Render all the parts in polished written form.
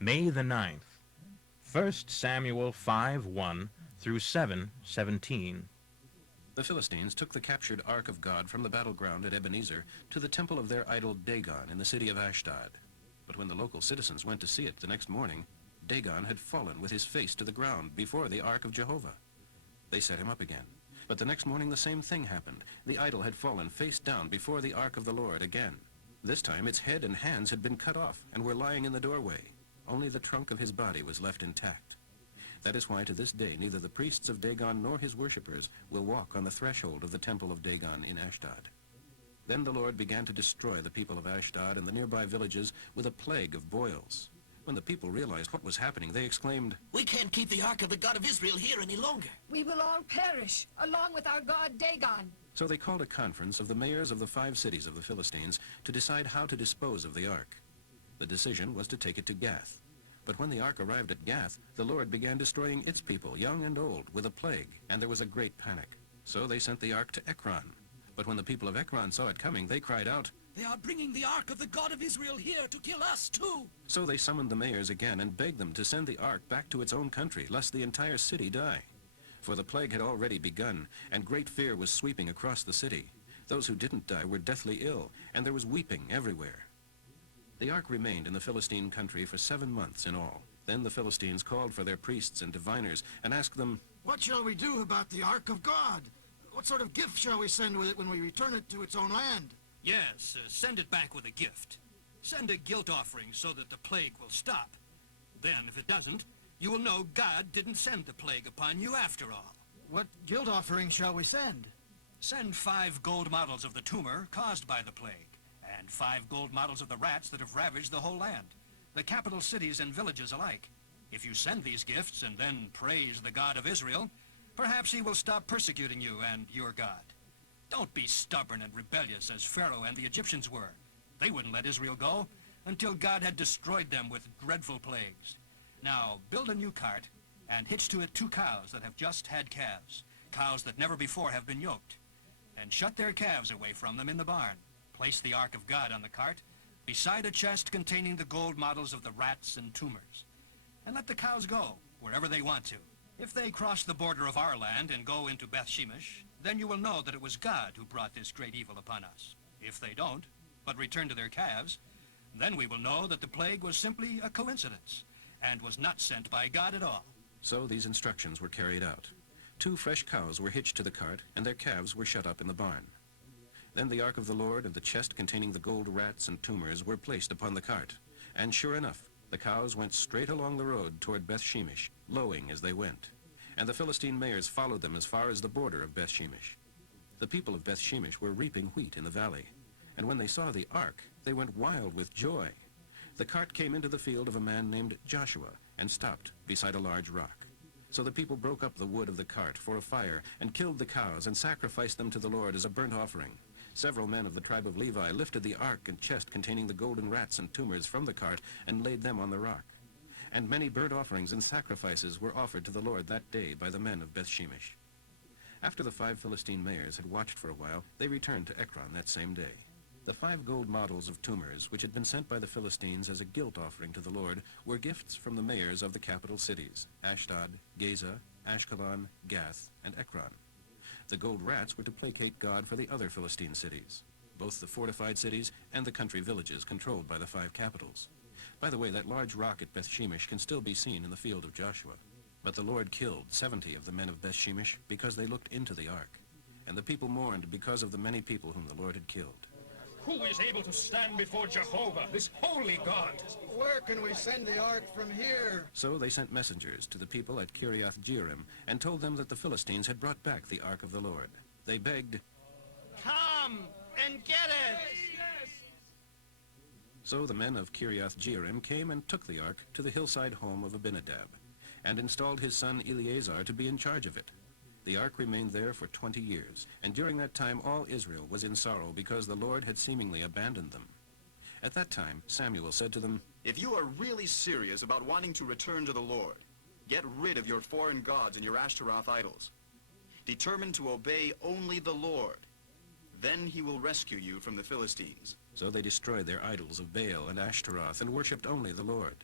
May the 9th, 1 Samuel 5:1 through 7:17. The Philistines took the captured Ark of God from the battleground at Ebenezer to the temple of their idol Dagon in the city of Ashdod. But when the local citizens went to see it the next morning, Dagon had fallen with his face to the ground before the Ark of Jehovah. They set him up again. But the next morning the same thing happened. The idol had fallen face down before the Ark of the Lord again. This time its head and hands had been cut off and were lying in the doorway. Only the trunk of his body was left intact. That is why to this day neither the priests of Dagon nor his worshippers will walk on the threshold of the temple of Dagon in Ashdod. Then the Lord began to destroy the people of Ashdod and the nearby villages with a plague of boils. When the people realized what was happening, they exclaimed, "We can't keep the Ark of the God of Israel here any longer. We will all perish, along with our god Dagon." So they called a conference of the mayors of the 5 cities of the Philistines to decide how to dispose of the ark. The decision was to take it to Gath. But when the ark arrived at Gath, the Lord began destroying its people, young and old, with a plague, and there was a great panic. So they sent the ark to Ekron. But when the people of Ekron saw it coming, they cried out, They are bringing the Ark of the God of Israel here to kill us too." So they summoned the mayors again and begged them to send the ark back to its own country, lest the entire city die. For the plague had already begun, and great fear was sweeping across the city. Those who didn't die were deathly ill, and there was weeping everywhere. The ark remained in the Philistine country for 7 months in all. Then the Philistines called for their priests and diviners and asked them, "What shall we do about the Ark of God? What sort of gift shall we send with it when we return it to its own land?" Yes, send it back with a gift. Send a guilt offering so that the plague will stop. Then, if it doesn't, you will know God didn't send the plague upon you after all. "What guilt offering shall we send?" Send 5 gold models of the tumor caused by the plague, and 5 gold models of the rats that have ravaged the whole land, the capital cities and villages alike. If you send these gifts and then praise the God of Israel, perhaps he will stop persecuting you and your God. Don't be stubborn and rebellious as Pharaoh and the Egyptians were. They wouldn't let Israel go until God had destroyed them with dreadful plagues. Now, build a new cart and hitch to it 2 cows that have just had calves, cows that never before have been yoked, and shut their calves away from them in the barn. Place the Ark of God on the cart beside a chest containing the gold models of the rats and tumors, and let the cows go wherever they want to. If they cross the border of our land and go into Beth Shemesh, then you will know that it was God who brought this great evil upon us. If they don't, but return to their calves, then we will know that the plague was simply a coincidence and was not sent by God at all. So these instructions were carried out. 2 fresh cows were hitched to the cart, and their calves were shut up in the barn. Then the Ark of the Lord and the chest containing the gold rats and tumors were placed upon the cart. And sure enough, the cows went straight along the road toward Beth Shemesh, lowing as they went. And the Philistine mayors followed them as far as the border of Beth Shemesh. The people of Beth Shemesh were reaping wheat in the valley, and when they saw the ark, they went wild with joy. The cart came into the field of a man named Joshua and stopped beside a large rock. So the people broke up the wood of the cart for a fire and killed the cows and sacrificed them to the Lord as a burnt offering. Several men of the tribe of Levi lifted the ark and chest containing the golden rats and tumors from the cart and laid them on the rock. And many burnt offerings and sacrifices were offered to the Lord that day by the men of Beth Shemesh. After the 5 Philistine mayors had watched for a while, they returned to Ekron that same day. The 5 gold models of tumors, which had been sent by the Philistines as a guilt offering to the Lord, were gifts from the mayors of the capital cities, Ashdod, Gaza, Ashkelon, Gath, and Ekron. The gold rats were to placate God for the other Philistine cities, both the fortified cities and the country villages controlled by the 5 capitals. By the way, that large rock at Beth Shemesh can still be seen in the field of Joshua. But the Lord killed 70 of the men of Beth Shemesh because they looked into the ark. And the people mourned because of the many people whom the Lord had killed. Who is able to stand before Jehovah, this holy God? "Where can we send the ark from here?" So they sent messengers to the people at Kiriath Jearim and told them that the Philistines had brought back the ark of the Lord. They begged, Come and get it! So the men of Kiriath Jearim came and took the ark to the hillside home of Abinadab, and installed his son Eleazar to be in charge of it. The ark remained there for 20 years, and during that time all Israel was in sorrow because the Lord had seemingly abandoned them. At that time Samuel said to them, "If you are really serious about wanting to return to the Lord, get rid of your foreign gods and your Ashtaroth idols. Determine to obey only the Lord. Then he will rescue you from the Philistines." So they destroyed their idols of Baal and Ashtaroth and worshipped only the Lord.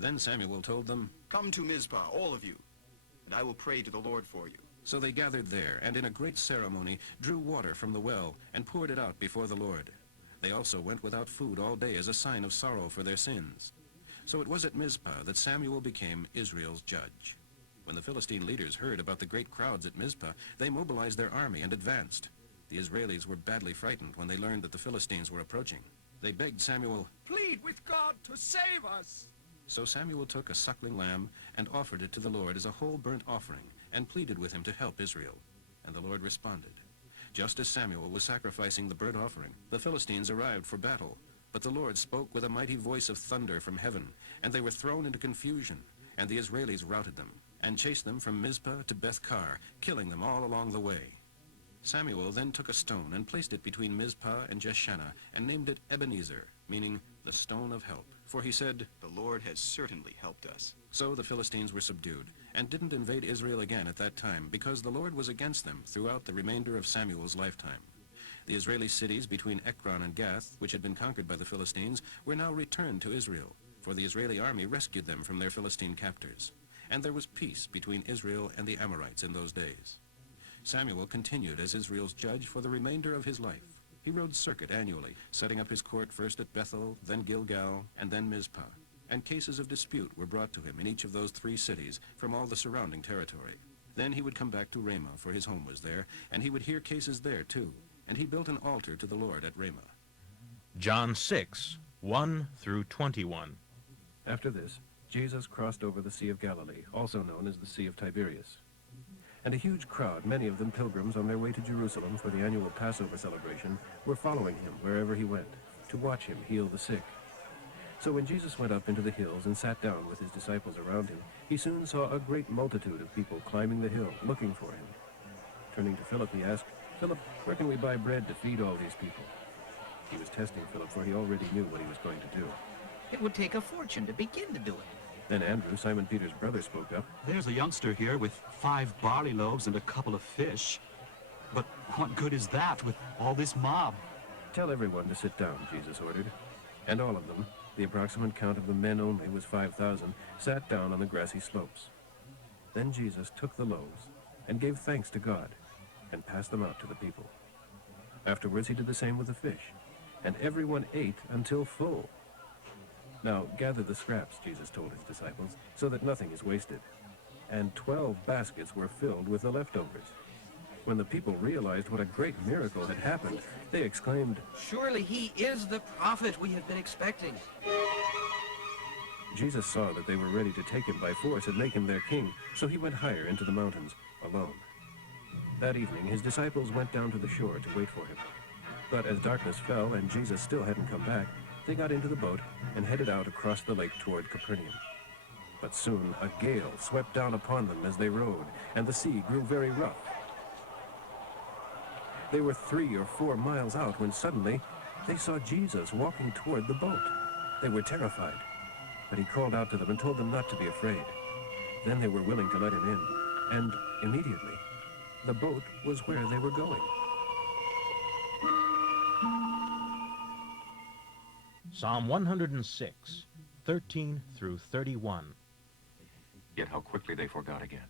Then Samuel told them, Come to Mizpah, all of you, and I will pray to the Lord for you. So they gathered there, and in a great ceremony drew water from the well, and poured it out before the Lord. They also went without food all day as a sign of sorrow for their sins. So it was at Mizpah that Samuel became Israel's judge. When the Philistine leaders heard about the great crowds at Mizpah, they mobilized their army and advanced. The Israelis were badly frightened when they learned that the Philistines were approaching. They begged Samuel, Plead with God to save us. So Samuel took a suckling lamb and offered it to the Lord as a whole burnt offering, and pleaded with him to help Israel. And the Lord responded. Just as Samuel was sacrificing the burnt offering, the Philistines arrived for battle. But the Lord spoke with a mighty voice of thunder from heaven, and they were thrown into confusion, and the Israelis routed them, and chased them from Mizpah to Beth-kar, killing them all along the way. Samuel then took a stone and placed it between Mizpah and Jeshana, and named it Ebenezer, meaning the stone of help. For he said, The Lord has certainly helped us. So the Philistines were subdued, and didn't invade Israel again at that time, because the Lord was against them throughout the remainder of Samuel's lifetime. The Israeli cities between Ekron and Gath, which had been conquered by the Philistines, were now returned to Israel, for the Israeli army rescued them from their Philistine captors. And there was peace between Israel and the Amorites in those days. Samuel continued as Israel's judge for the remainder of his life. He rode circuit annually, setting up his court first at Bethel, then Gilgal, and then Mizpah. And cases of dispute were brought to him in each of those 3 cities from all the surrounding territory. Then he would come back to Ramah, for his home was there, and he would hear cases there too. And he built an altar to the Lord at Ramah. John 6, 1 through 21. After this, Jesus crossed over the Sea of Galilee, also known as the Sea of Tiberias. And a huge crowd, many of them pilgrims on their way to Jerusalem for the annual Passover celebration, were following him wherever he went, to watch him heal the sick. So when Jesus went up into the hills and sat down with his disciples around him, he soon saw a great multitude of people climbing the hill, looking for him. Turning to Philip, he asked, Philip, where can we buy bread to feed all these people? He was testing Philip, for he already knew what he was going to do. It would take a fortune to begin to do it. Then Andrew, Simon Peter's brother, spoke up. There's a youngster here with 5 barley loaves and a couple of fish. But what good is that with all this mob? Tell everyone to sit down, Jesus ordered. And all of them, the approximate count of the men only was 5,000, sat down on the grassy slopes. Then Jesus took the loaves and gave thanks to God and passed them out to the people. Afterwards he did the same with the fish, and everyone ate until full. Now gather the scraps, Jesus told his disciples, so that nothing is wasted. And 12 baskets were filled with the leftovers. When the people realized what a great miracle had happened, they exclaimed, Surely he is the prophet we have been expecting. Jesus saw that they were ready to take him by force and make him their king, so he went higher into the mountains, alone. That evening, his disciples went down to the shore to wait for him. But as darkness fell and Jesus still hadn't come back, they got into the boat and headed out across the lake toward Capernaum. But soon a gale swept down upon them as they rowed, and the sea grew very rough. They were 3 or 4 miles out when suddenly they saw Jesus walking toward the boat. They were terrified, but he called out to them and told them not to be afraid. Then they were willing to let him in, and immediately the boat was where they were going. Psalm 106, 13 through 31. Yet how quickly they forgot again.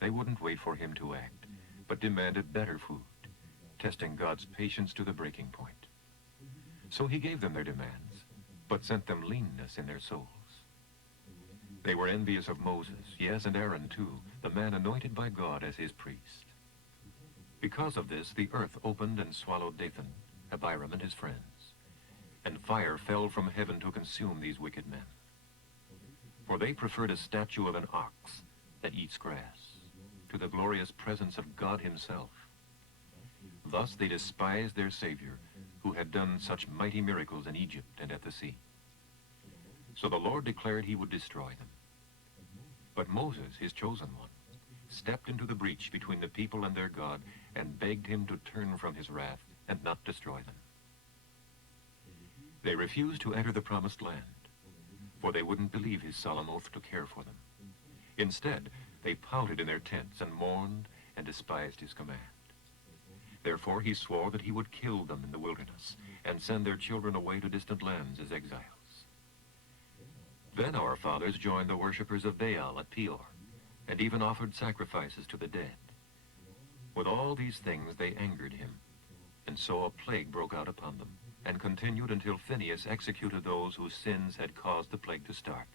They wouldn't wait for him to act, but demanded better food, testing God's patience to the breaking point. So he gave them their demands, but sent them leanness in their souls. They were envious of Moses, yes, and Aaron too, the man anointed by God as his priest. Because of this, the earth opened and swallowed Dathan, Abiram, and his friends. And fire fell from heaven to consume these wicked men. For they preferred a statue of an ox that eats grass to the glorious presence of God himself. Thus they despised their Savior, who had done such mighty miracles in Egypt and at the sea. So the Lord declared he would destroy them. But Moses, his chosen one, stepped into the breach between the people and their God and begged him to turn from his wrath and not destroy them. They refused to enter the promised land, for they wouldn't believe his solemn oath to care for them. Instead, they pouted in their tents and mourned and despised his command. Therefore he swore that he would kill them in the wilderness and send their children away to distant lands as exiles. Then our fathers joined the worshippers of Baal at Peor, and even offered sacrifices to the dead. With all these things they angered him, and so a plague broke out upon them, and continued until Phinehas executed those whose sins had caused the plague to start.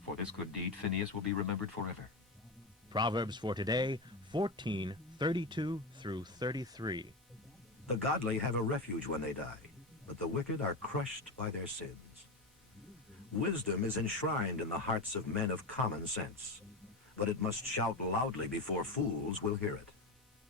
For this good deed Phinehas will be remembered forever. Proverbs for today, 14:32 through 33. The godly have a refuge when they die, but the wicked are crushed by their sins. Wisdom is enshrined in the hearts of men of common sense, but it must shout loudly before fools will hear it.